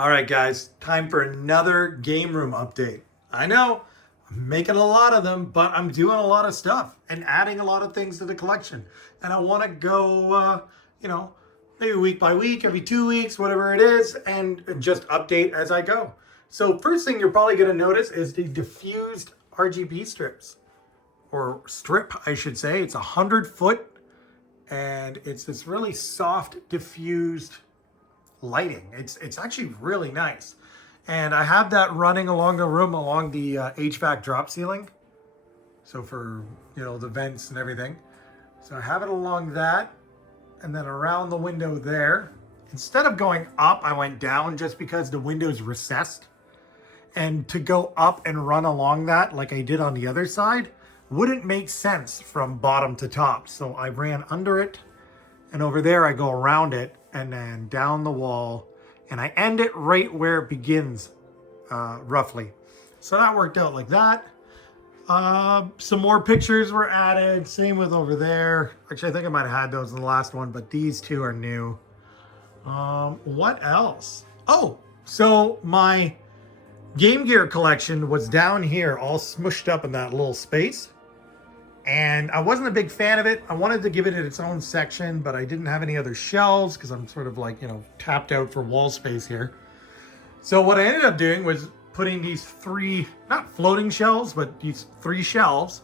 All right, guys, time for another game room update. I know I'm making a lot of them, but I'm doing a lot of stuff and adding a lot of things to the collection. And I want to go, maybe week by week, every 2 weeks, whatever it is, and just update as I go. So first thing you're probably going to notice is the diffused RGB strips, or strip, I should say. It's 100 foot, and it's this really soft, diffused lighting. It's actually really nice. And I have that running along the room, along the HVAC drop ceiling. So for, the vents and everything. So I have it along that, and then around the window there. Instead of going up, I went down just because the window's recessed. And to go up and run along that like I did on the other side wouldn't make sense from bottom to top. So I ran under it, and over there I go around it and then down the wall, and I end it right where it begins, roughly. So that worked out like that. Some more pictures were added. Same with over there. Actually, I think I might have had those in the last one, but these two are new. What else? Oh, so my Game Gear collection was down here, all smushed up in that little space. And I wasn't a big fan of it. I wanted to give it its own section, but I didn't have any other shelves because I'm sort of like, tapped out for wall space here. So what I ended up doing was putting these three, not floating shelves, but these three shelves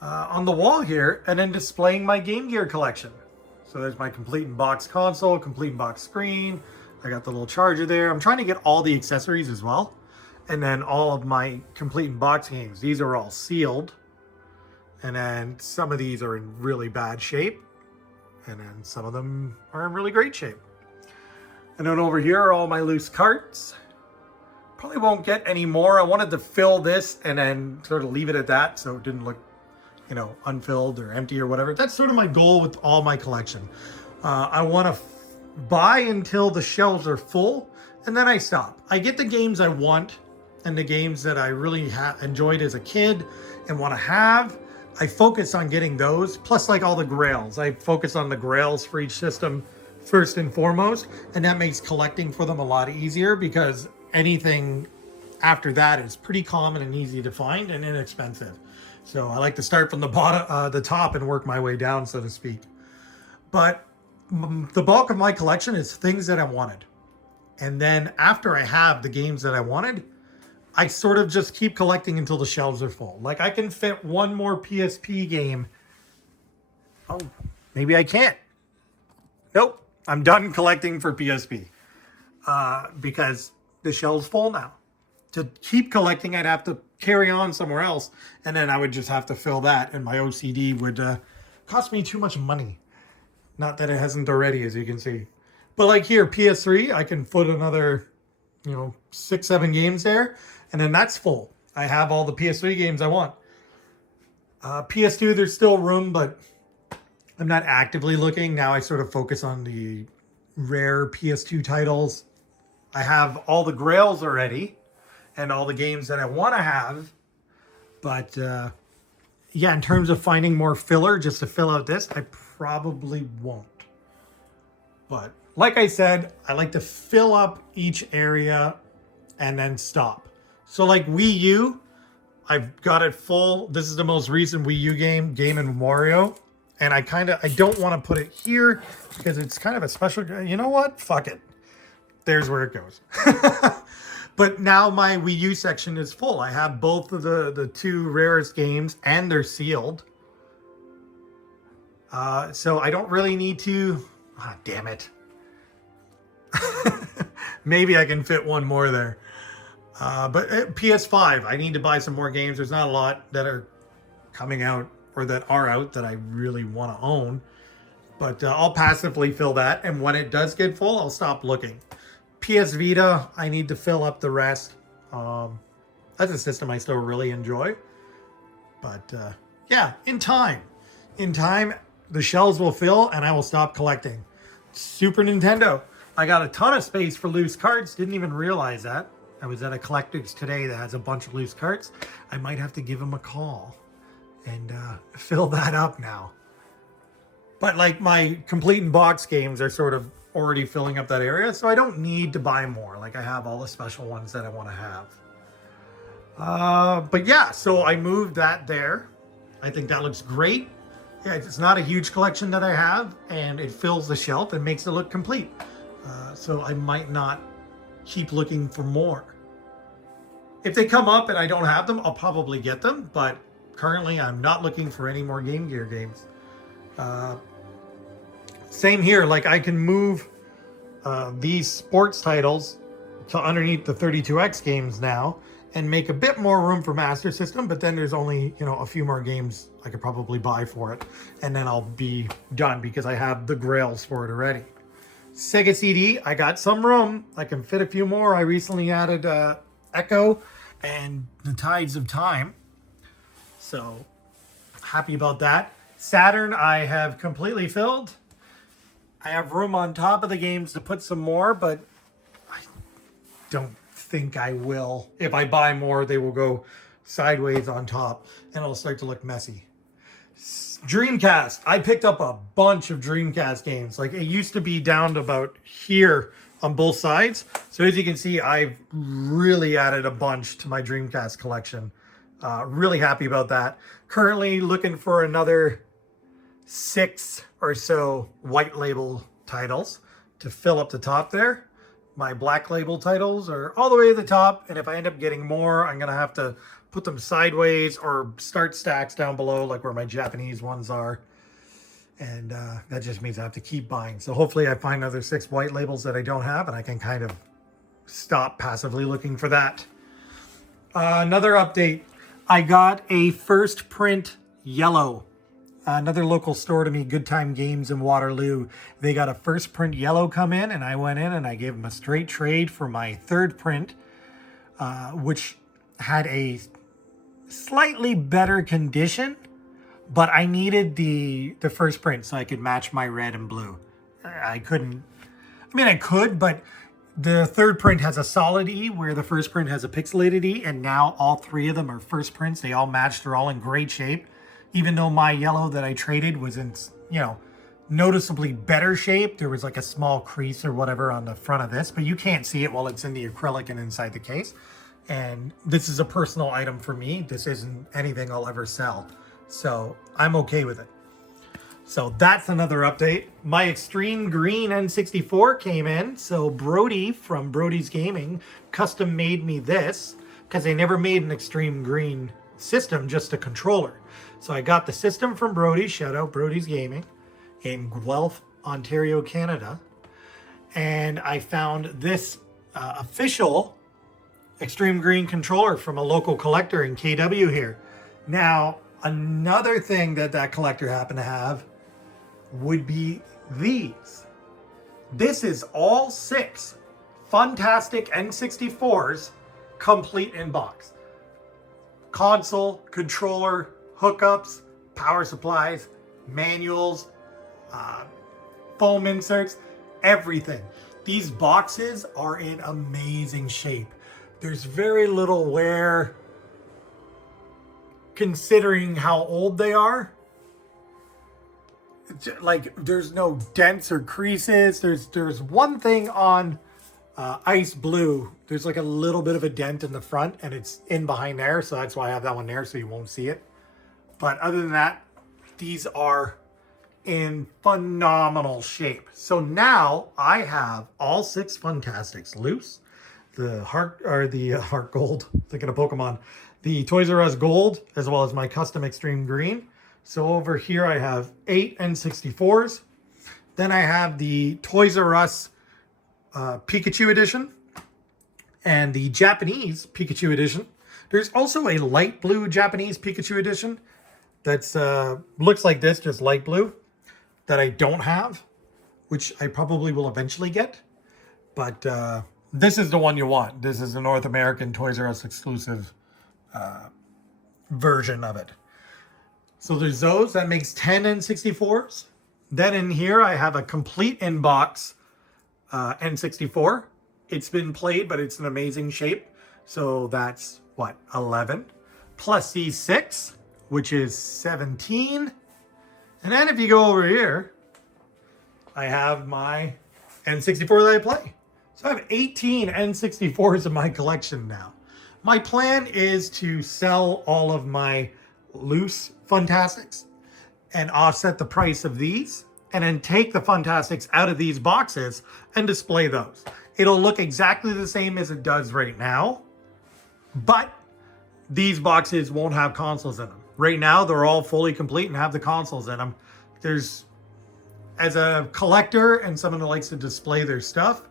on the wall here, and then displaying my Game Gear collection. So there's my complete in box console, complete in box screen. I got the little charger there. I'm trying to get all the accessories as well. And then all of my complete in box games. These are all sealed. And then some of these are in really bad shape. And then some of them are in really great shape. And then over here are all my loose carts. Probably won't get any more. I wanted to fill this and then sort of leave it at that so it didn't look, unfilled or empty or whatever. That's sort of my goal with all my collection. I want to buy until the shelves are full, and then I stop. I get the games I want and the games that I really enjoyed as a kid and want to have. I focus on getting those, plus like all the grails. I focus on the grails for each system first and foremost, and that makes collecting for them a lot easier because anything after that is pretty common and easy to find and inexpensive. So I like to start from the bottom, the top, and work my way down, so to speak. But the bulk of my collection is things that I wanted. And then after I have the games that I wanted, I sort of just keep collecting until the shelves are full. Like I can fit one more PSP game. Oh, maybe I can't. Nope, I'm done collecting for PSP because the shelves full now. To keep collecting, I'd have to carry on somewhere else, and then I would just have to fill that, and my OCD would cost me too much money. Not that it hasn't already, as you can see. But like here, PS3, I can put another, 6-7 games there. And then that's full. I have all the PS3 games I want. PS2, there's still room, but I'm not actively looking. Now I sort of focus on the rare PS2 titles. I have all the grails already and all the games that I want to have. But in terms of finding more filler just to fill out this, I probably won't. But like I said, I like to fill up each area and then stop. So like Wii U, I've got it full. This is the most recent Wii U game, Game & Wario. And I don't want to put it here because it's kind of a special, you know what? Fuck it. There's where it goes. But now my Wii U section is full. I have both of the two rarest games and they're sealed. So I don't really need to, damn it. Maybe I can fit one more there. But PS5, I need to buy some more games. There's not a lot that are coming out or that are out that I really want to own. But I'll passively fill that. And when it does get full, I'll stop looking. PS Vita, I need to fill up the rest. That's a system I still really enjoy. But in time. In time, the shelves will fill and I will stop collecting. Super Nintendo. I got a ton of space for loose cards. Didn't even realize that. I was at a collector's today that has a bunch of loose carts. I might have to give him a call and fill that up now. But like my complete in box games are sort of already filling up that area, so I don't need to buy more. Like I have all the special ones that I want to have. But yeah, so I moved that there. I think that looks great. Yeah, it's not a huge collection that I have, and it fills the shelf and makes it look complete. So I might not keep looking for more. If they come up and I don't have them, I'll probably get them, but currently I'm not looking for any more Game Gear games. Same here, like I can move these sports titles to underneath the 32X games now and make a bit more room for Master System, but then there's only, you know, a few more games I could probably buy for it, and then I'll be done because I have the grails for it already. Sega CD, I got some room. I can fit a few more. I recently added Echo and the Tides of Time, so happy about that. Saturn, I have completely filled. I have room on top of the games to put some more, but I don't think I will. If I buy more, they will go sideways on top and it'll start to look messy. Dreamcast, I picked up a bunch of Dreamcast games. Like it used to be down to about here on both sides. So as you can see, I've really added a bunch to my Dreamcast collection. Really happy about that. Currently looking for another 6 or so white label titles to fill up the top there. My black label titles are all the way to the top, and if I end up getting more, I'm gonna have to put them sideways or start stacks down below, like where my Japanese ones are. And that just means I have to keep buying. So hopefully I find another 6 white labels that I don't have, and I can kind of stop passively looking for that. Another update, I got a first print yellow. Another local store to me, Good Time Games in Waterloo. They got a first print yellow come in, and I went in and I gave them a straight trade for my third print, which had a slightly better condition, but I needed the first print so I could match my red and blue. I couldn't, I mean I could, but the third print has a solid E where the first print has a pixelated E, and now all 3 of them are first prints. They all match, they're all in great shape. Even though my yellow that I traded was in, you know, noticeably better shape. There was like a small crease or whatever on the front of this, but you can't see it while it's in the acrylic and inside the case. And this is a personal item for me. This isn't anything I'll ever sell. So I'm okay with it. So that's another update. My Extreme Green N64 came in. So Brody from Brody's Gaming custom made me this because they never made an Extreme Green system, just a controller. So I got the system from Brody, shout out Brody's Gaming, in Guelph, Ontario, Canada. And I found this official Extreme Green controller from a local collector in KW here. Now, another thing that collector happened to have would be these. This is all 6 Funtastic N64s complete in box. Console, controller, hookups, power supplies, manuals, foam inserts, everything. These boxes are in amazing shape. There's very little wear considering how old they are. Like there's no dents or creases. There's one thing on Ice Blue. There's like a little bit of a dent in the front and it's in behind there. So that's why I have that one there so you won't see it. But other than that, these are in phenomenal shape. So now I have all 6 Funtastics loose. The Heart Gold, thinking of Pokemon. The Toys R Us Gold, as well as my custom Extreme Green. So over here I have 8 N64s. Then I have the Toys R Us Pikachu edition and the Japanese Pikachu edition. There's also a light blue Japanese Pikachu edition that's looks like this, just light blue, that I don't have, which I probably will eventually get. But this is the one you want. This is the North American Toys R Us exclusive version of it. So there's those. That makes 10 N64s. Then in here I have a complete in-box N64. It's been played, but it's in amazing shape. So that's, what, 11? Plus these 6, which is 17. And then if you go over here, I have my N64 that I play. So I have 18 N64s in my collection now. My plan is to sell all of my loose Funtastics and offset the price of these, and then take the Funtastics out of these boxes and display those. It'll look exactly the same as it does right now, but these boxes won't have consoles in them. Right now, they're all fully complete and have the consoles in them. As a collector and someone who likes to display their stuff,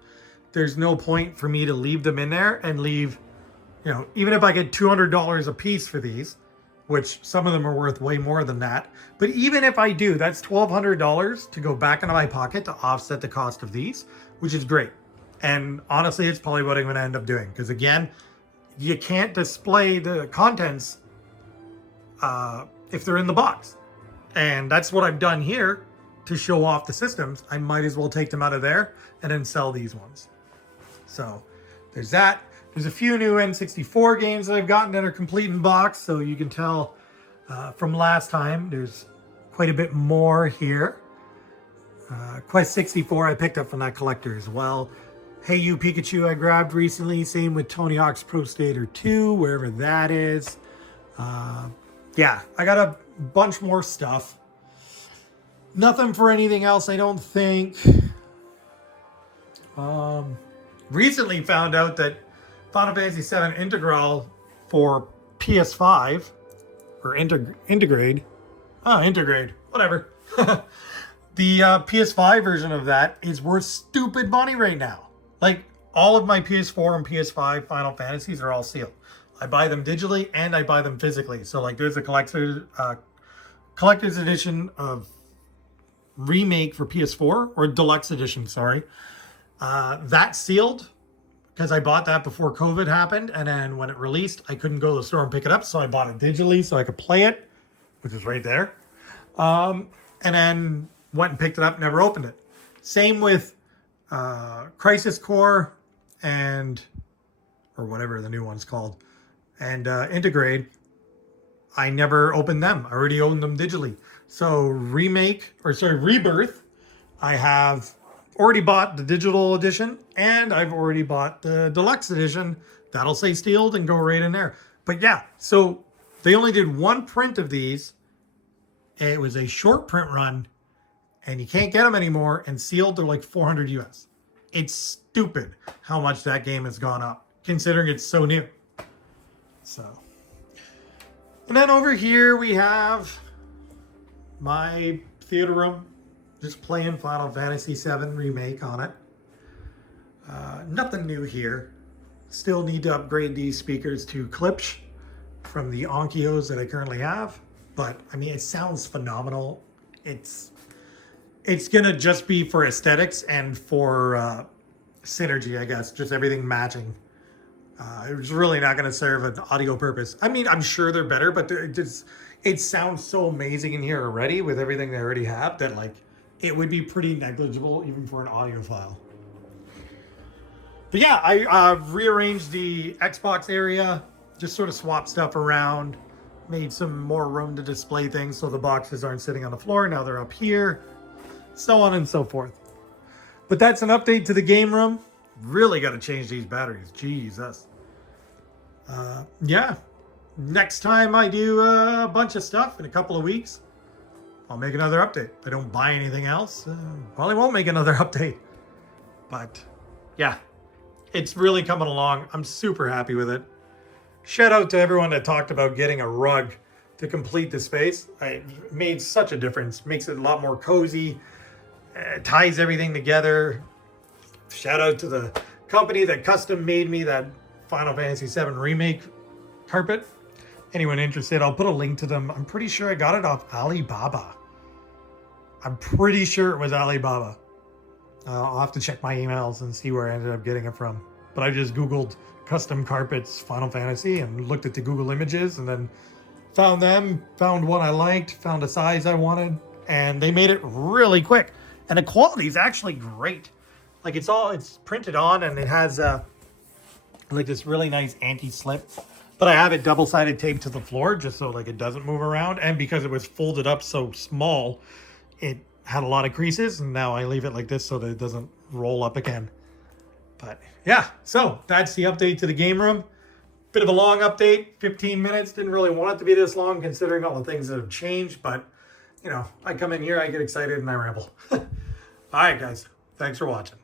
there's no point for me to leave them in there and leave, even if I get $200 a piece for these, which some of them are worth way more than that. But even if I do, that's $1,200 to go back into my pocket to offset the cost of these, which is great. And honestly, it's probably what I'm going to end up doing. Because again, you can't display the contents if they're in the box. And that's what I've done here to show off the systems. I might as well take them out of there and then sell these ones. So there's that. There's a few new N64 games that I've gotten that are complete in box, so you can tell from last time there's quite a bit more here. Quest 64 I picked up from that collector as well. Hey You Pikachu I grabbed recently, same with Tony Hawk's Pro Skater 2, wherever that is. Yeah, I got a bunch more stuff. Nothing for anything else, I don't think. Recently found out that Final Fantasy VII Integral for PS5, or Integrade, whatever. The PS5 version of that is worth stupid money right now. Like, all of my PS4 and PS5 Final Fantasies are all sealed. I buy them digitally and I buy them physically. So, like, there's a collector's edition of Remake for PS4, or Deluxe Edition, sorry. That's sealed, because I bought that before COVID happened, and then when it released, I couldn't go to the store and pick it up, so I bought it digitally so I could play it, which is right there. And then went and picked it up, never opened it. Same with Crisis Core or whatever the new one's called, and Integrate. I never opened them. I already owned them digitally. So Rebirth, I have already bought the digital edition, and I've already bought the deluxe edition. That'll say sealed and go right in there. But yeah, so they only did one print of these. It was a short print run, and you can't get them anymore, and sealed they're like 400 US. It's stupid how much that game has gone up, considering it's so new. So, and then over here we have my theater room. Just playing Final Fantasy VII Remake on it. Nothing new here. Still need to upgrade these speakers to Klipsch from the Onkios that I currently have. But, I mean, it sounds phenomenal. It's going to just be for aesthetics and for synergy, I guess. Just everything matching. It's really not going to serve an audio purpose. I mean, I'm sure they're better, but it sounds so amazing in here already with everything they already have that, like, it would be pretty negligible even for an audio file. But yeah, I rearranged the Xbox area, just sort of swapped stuff around, made some more room to display things so the boxes aren't sitting on the floor. Now they're up here, so on and so forth. But that's an update to the game room. Really got to change these batteries. Jesus. Yeah. Next time I do a bunch of stuff in a couple of weeks, I'll make another update. If I don't buy anything else, probably won't make another update. But yeah, it's really coming along. I'm super happy with it. Shout out to everyone that talked about getting a rug to complete the space. It made such a difference. Makes it a lot more cozy. Ties everything together. Shout out to the company that custom made me that Final Fantasy VII Remake carpet. Anyone interested, I'll put a link to them. I'm pretty sure I got it off Alibaba. I'm pretty sure it was Alibaba. I'll have to check my emails and see where I ended up getting it from. But I just Googled custom carpets Final Fantasy and looked at the Google images and then found them, found one I liked, found a size I wanted, and they made it really quick. And the quality is actually great. Like it's printed on and it has like this really nice anti-slip. But I have it double-sided taped to the floor just so like it doesn't move around. And because it was folded up so small, it had a lot of creases, and now I leave it like this so that it doesn't roll up again. But yeah, so that's the update to the game room. Bit of a long update, 15 minutes. Didn't really want it to be this long considering all the things that have changed, but you know, I come in here, I get excited, and I ramble. All right, guys, thanks for watching.